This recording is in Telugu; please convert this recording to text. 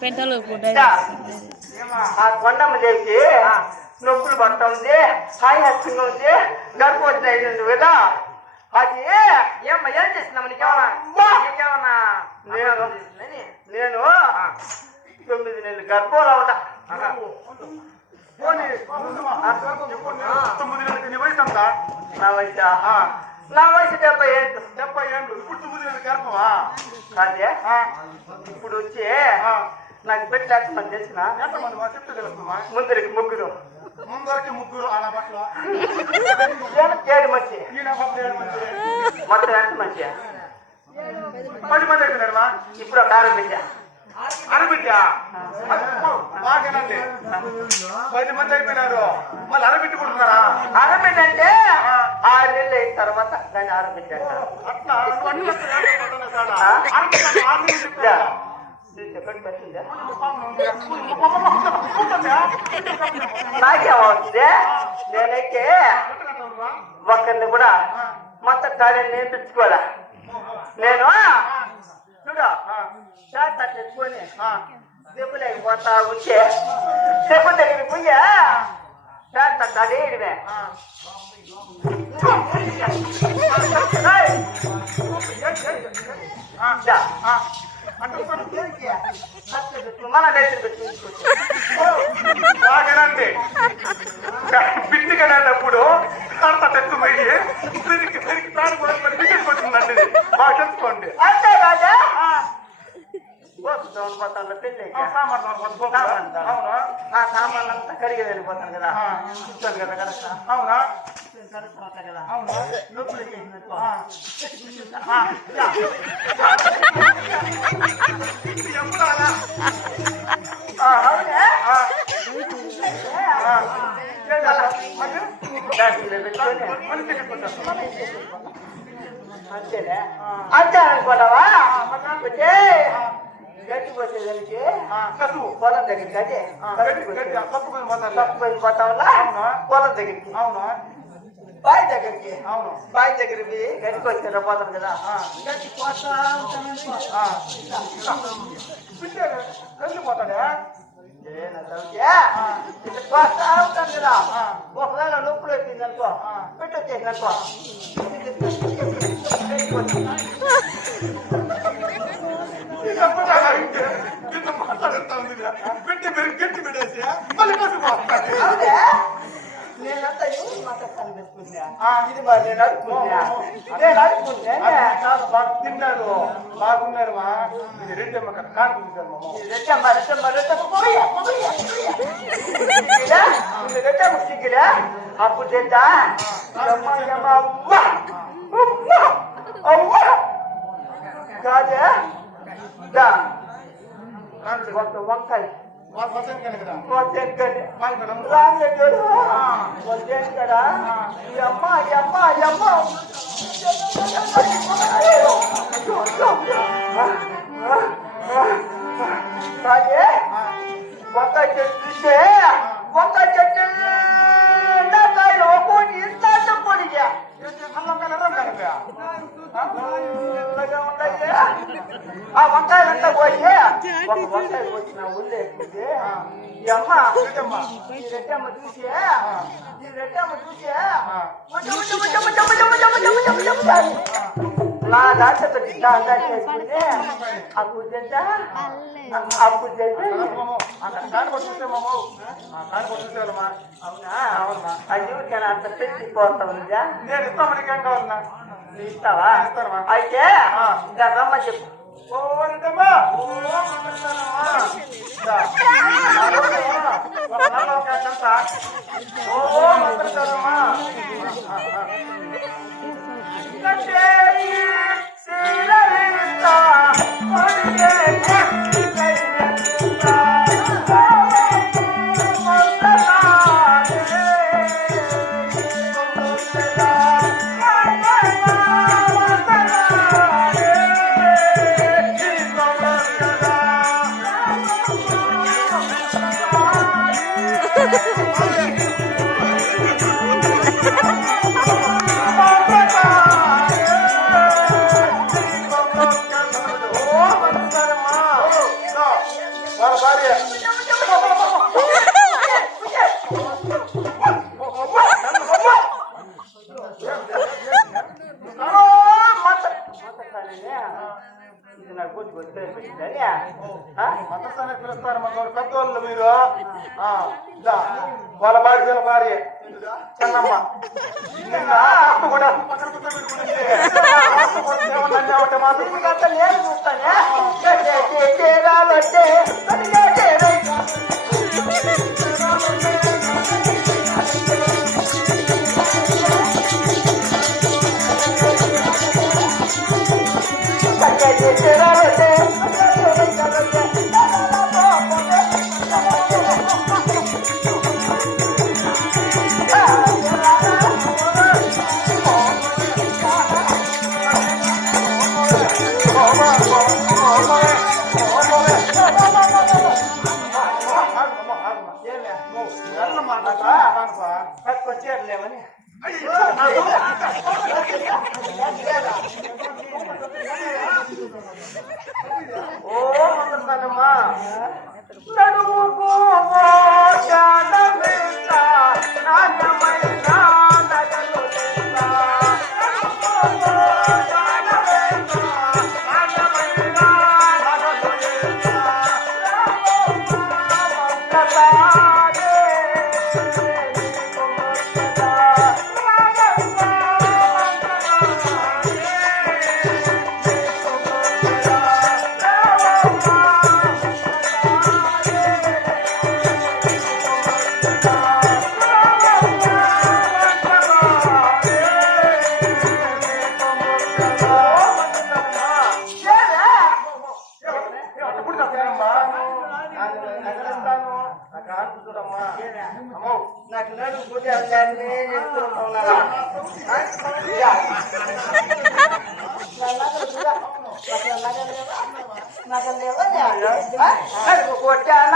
పెంటలు ఆ కొండమ్మ చేసి నొప్పులు పడతా ఉంది, సాయహస్తంగా ఉంది, గర్భవతి అయింది కదా. అది ఏం చేస్తున్నాము నీకేమన్నా? నేను 9 నెలలు గర్భంలో ఉంటా. నా వయసు 70 ఏళ్ళు. ఇప్పుడు 9 నెలలు గర్భమా? అదే ఇప్పుడు వచ్చి నాకు పెట్టి ఎంతమంది తెలిసిన చెప్తే తెలుస్తుందా? ముందరికి ముగ్గురు అలా పట్ల 7 మంచి మొత్తం ఎంత మంచి 10 మంది అయిపోయినారు. ఇప్పుడు ఒక ఆడబిడ్డ బాగానండి 10 మంది అయిపోయినారు. మళ్ళీ అరబిట్టుకుంటున్నారా? ఆడబిడ్డ అంటే 6 నెలలు అయిన తర్వాత దాన్ని ఆడబిడ్డ అంటారు. అట్లా నాకేమవుతుంది? నేనైతే ఒకరిని కూడా మొత్తం కార్యాన్ని నేర్పించుకోలే. నేను చూడ తెచ్చుకొని దెబ్బలేకి పోతా ఉంటే దెబ్బ దగ్గర పోయా అదేమే మన బాగానండి బిడ్డకనేటప్పుడు అంత తెచ్చుమయ్యి తిరిగి తాను కూడా బిడ్డకొచ్చిందండి. బాగా తెలుసుకోండి. అంతే కాదా పోతాను పెళ్ళి ఆ సామాన్లు అంతా కడిగి వెళ్ళిపోతాను కదా. చూస్తాను కదా కరెక్ట్. అవునా? కరెక్ట్ కదా. నొప్పులు చేసినట్టు అవునా? అంతేనే అంతే అనుకోవడవా? గట్టి పోసేదానికి పొలం దగ్గరికి అదే పోతావులా పొలం దగ్గరికి బావి దగ్గరికి బావి దగ్గరికి గడికి వచ్చారా పోతాను కదా. గట్టి పోతా పోతాడా? పోతా ఉంటాను కదా. ఒకవేళ నొప్పులు వచ్చింది అనుకో పెట్టొచ్చేసింది అనుకో గట్టి పెట్టేసి మళ్ళీ నేనంతా మాట్లాడతాను పెట్టుకున్నా. ఇది మరి నేను అడుగుతున్నా బాగా తిన్నారు, బాగున్నారు. ఇది రెడ్డమ్మ కదా కానుకుంటారు. రెడ్డమ్మ సిగ్గులే అప్పుడు తెలుసా కాదే వంకాయ కాదే వంకాయ చెట్టు చూస్తే వంకాయ చెట్టు కాయలు ఒక్కోటి ఇంత పొడిగా ఆ వంకాయలంతా పోయి ఒక వంకాయ వచ్చిన ఊళ్ళో ఎక్కుంది. ఈ అమ్మ రెడ్డమ్మ చూసి నా దాంట్లో చేసుకుని అప్పుడు చేసా అప్పుడు చేసి అవునా? అయ్యూరికైనా అంత పెట్టిపోతా ఉందా? నేను ఇస్తామని ఏం కావాలన్నా ఇస్తావా? అయితే రమ్మ చెప్పు. కొంచెం పెట్టిందని మతస్థానం పిలుస్తారు మన పెద్దోళ్ళు మీరు వాళ్ళ భార్య చెన్నమ్మ నిన్న అమ్మ కూడా మాత్రం అంతా నేను చూస్తానే వచ్చేట్లేమని ఓ మందమ్మా నడుముకు నాకు నడుము పూజ కొట్టాను